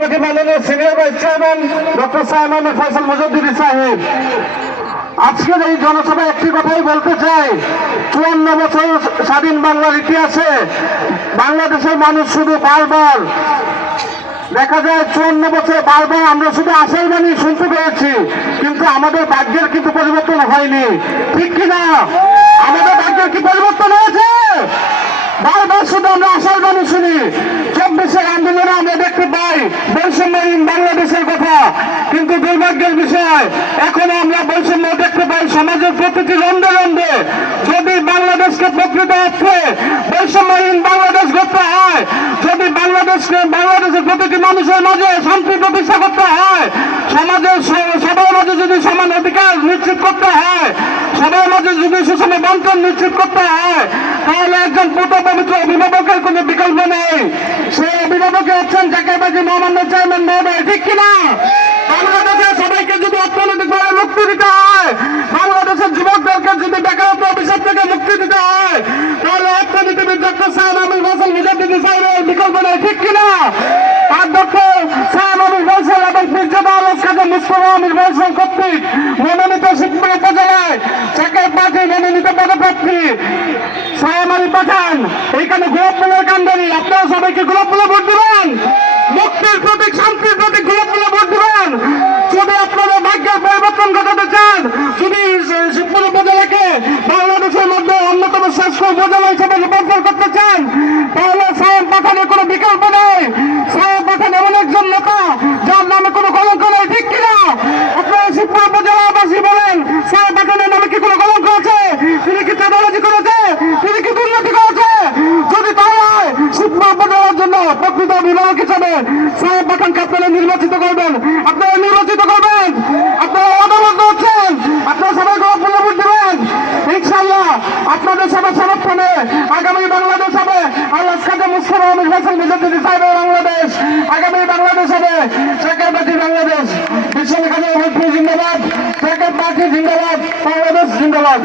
মাননীয় senior vice chairman doctor Saimon Faisal Mujaddidi সাহেব, আজকের এই জনসভায় একটি কথাই বলতে চাই। 54 বছর স্বাধীন বাংলার ইতিহাসে বাংলাদেশের মানুষ শুধু বারবার দেখা যায় 54 বছর বারবার আমরা শুধু আশার বাণী শুনতে পেরেছি, কিন্তু আমাদের ভাগ্যের কিন্তু পরিবর্তন হয়নি, ঠিক কিনা? আমাদের ভাগ্যের কি পরিবর্তন হয়েছে? বারবার শুধু আমরা আশার বাণী শুনি। 24-এর আন্দোলনে আমরা দেখতে পাই বৈষম্যহীন বাংলাদেশের কথা, কিন্তু দুর্ভাগ্যের বিষয় এখনো আমরা বৈষম্য দেখতে পাই সমাজের প্রতিটি রন্ধে রন্ধে। যদি বাংলাদেশকে প্রকৃত অর্থে বৈষম্যহীন বাংলাদেশ করতে হয়, যদি বাংলাদেশের প্রতিটি মানুষের মাঝে শান্তি প্রতিষ্ঠা করতে হয়, সমাজের সবার মাঝে যদি সমান অধিকার নিশ্চিত করতে হয়, সবার মাঝে যদি সুষম বন্টন নিশ্চিত করতে হয়, তাহলে একজন পবিত্র অভিভাবকের কোনো বিকল্প নেই। সেই অভিভাবকে হচ্ছেন জাকির মহামান্য চেয়ারম্যান মহোদয়, ঠিক কিনা? বাংলাদেশের সবাইকে যদি অর্থনৈতিকভাবে মুক্তি দিতে হয়, বাংলাদেশের যুবকদেরকে যদি বেকারত্ব অভিশাপ থেকে মুক্তি দিতে হয়, তাহলে অর্থনীতিবিদ ডক্টর সাইমন ফয়সাল মুজদ্দিদি সাহেবের বিকল্প নেই, ঠিক কিনা? আর ডক্টর সাইমন ফয়সাল এবং পীরজাদা আলহাজ খাজা মুস্তফা আমির ফয়সাল কর্তৃক মনোনীত শিবপুর উপজেলায় চাকের পার্টি মনোনীত পদপ্রার্থী সায়েম আলী পাঠান এইখানে গোলাপ ফুলের কান্ডারি। আপনারা সবাইকে গোলাপ ফুলে ভোট দিবেন, মুক্তির প্রতীক শান্তির প্রতীক গোলাপ ফুলে ভোট দিবেন। যদি আপনারা ভাগ্যের পরিবর্তন ঘটাতে চান, যদি শিবপুর উপজেলাকে বাংলাদেশের মধ্যে অন্যতম শ্রেষ্ঠ উপজেলা হিসেবে রূপান্তর করতে চান, তাহলে সায়েম পাঠানের কোনো বিকল্প নেই। সায়েম পাঠান এমন একজন নেতা যার নামে কোনো কলঙ্ক নেই, ঠিক কিনা? আপনারা শিবপুর উপজেলাবাসী বলেন, সায়েম পাঠানের নামে কি কোনো কলঙ্ক আছে? তিনি কি চাঁদাবাজি করেছে? তিনি কি দুর্নীতি করেছে? যদি তাই হয়, শিবপুর উপজেলার জন্য প্রকৃত অভিভাবক হিসেবে সায়েম পাঠানকে আপনারা নির্বাচিত করবেন, আপনারা নির্বাচিত করবেন, আপনারা অদাবদ্ধ হচ্ছেন, আপনারা সবাই গোলাপ ফুলে ভোট দেবেন। ইনশাআল্লাহ আপনাদের সবার সমর্থনে আগামী বাংলাদেশ হবে আলহাজ খাজা মুস্তফা আমির ফয়সাল মুজদ্দিদি সাহেবের বাংলাদেশ, আগামী বাংলাদেশ হবে চাকের পার্টি বাংলাদেশ। বিশ্বনাথ জিন্দাবাদ, চাকের পার্টি জিন্দাবাদ, বাংলাদেশ জিন্দাবাদ।